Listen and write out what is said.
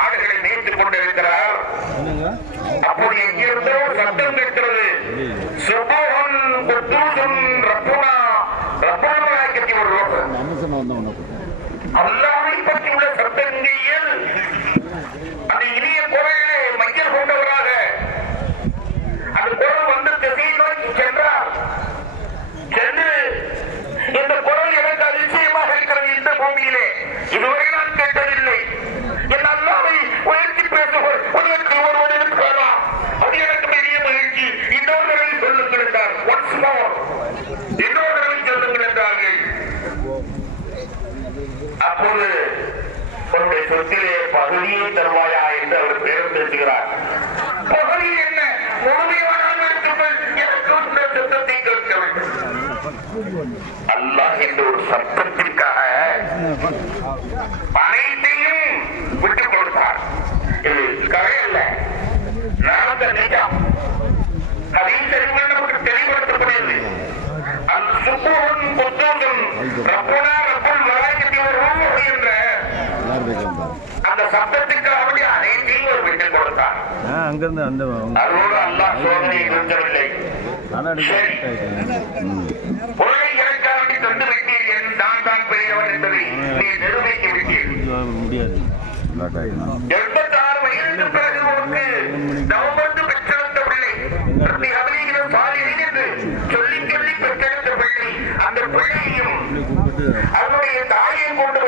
ஆடுகளை மேய்த்துக் கொண்டிருக்கிறார். அப்போது எங்கிருந்தோ சத்தம் கேட்கிறது. சுபோகன் குத்தூசன் ரப்புனா ரப்புனாக்கத்தி ஒரு அல்லாஹ்வை பற்றியுள்ள சத்தங்கையில் அந்த இனிய குரலிலே மையல் கொண்டவராக அந்த குரல் வந்து திசையை நோக்கி சென்றார். சென்று இந்த குரல் எனக்கு அதிசயமாக இருக்கிறது. இந்த பூமியிலே இதுவரை நான் கேட்டதில்லை. என் அல்லாஹ்வை உயர்த்தி பேசுவோர் உலகத்தில் ஒருவர் இருக்கிறாரா? அது எனக்கு பெரிய மகிழ்ச்சி. இன்னொரு தடவை சொல்லுங்கள் என்றார். ஒன்ஸ் மோர், இன்னொரு தடவை சொல்லுங்கள் என்றார்கள். அப்போது உன்னுடைய சொத்திலே பகுதியை தருவாயா என்று அவர் பேரம் பேசுகிறார். பகுதி என்ன? முழுமையான எடுத்துக்கள். எனக்கு இந்த சத்தத்தை கேட்க வேண்டும். அல்லாஹ் என்ற ஒரு சத்தத்திற்காக அனைத்தையும் விட்டுக் கொடுத்தார். இது கதை அல்ல, நடந்த நிஜம். ஹதீஸ் அறிஞர்கள் நமக்கு தெளிவுபடுத்தப்படுகிறது. அந்த சுபூன் குத்தூசன் ரப்புனா ரப்புல் மலாயிகத்தி வர்ரூஹ் என்ற அந்த சத்தத்துக்காக அனைத்தையும் ஒரு விட்டுக் கொடுத்தார். அதோடு அல்லாஹ் சோதனை நிறுத்தவில்லை. பொருளை இறக்க வேண்டி தந்து விட்டீர்கள். நான் தான் பெரியவன் என்பதை நீ நிரூபித்து விட்டீர்கள். 86 வயதுக்கு பிறகு உனக்கு நவம்பர் பெற்றெடுத்த பிள்ளை என்று சொல்லி சொல்லி பெற்றெடுத்த பிள்ளை. அந்த பிள்ளையையும் அதனுடைய தாயையும் கொண்டு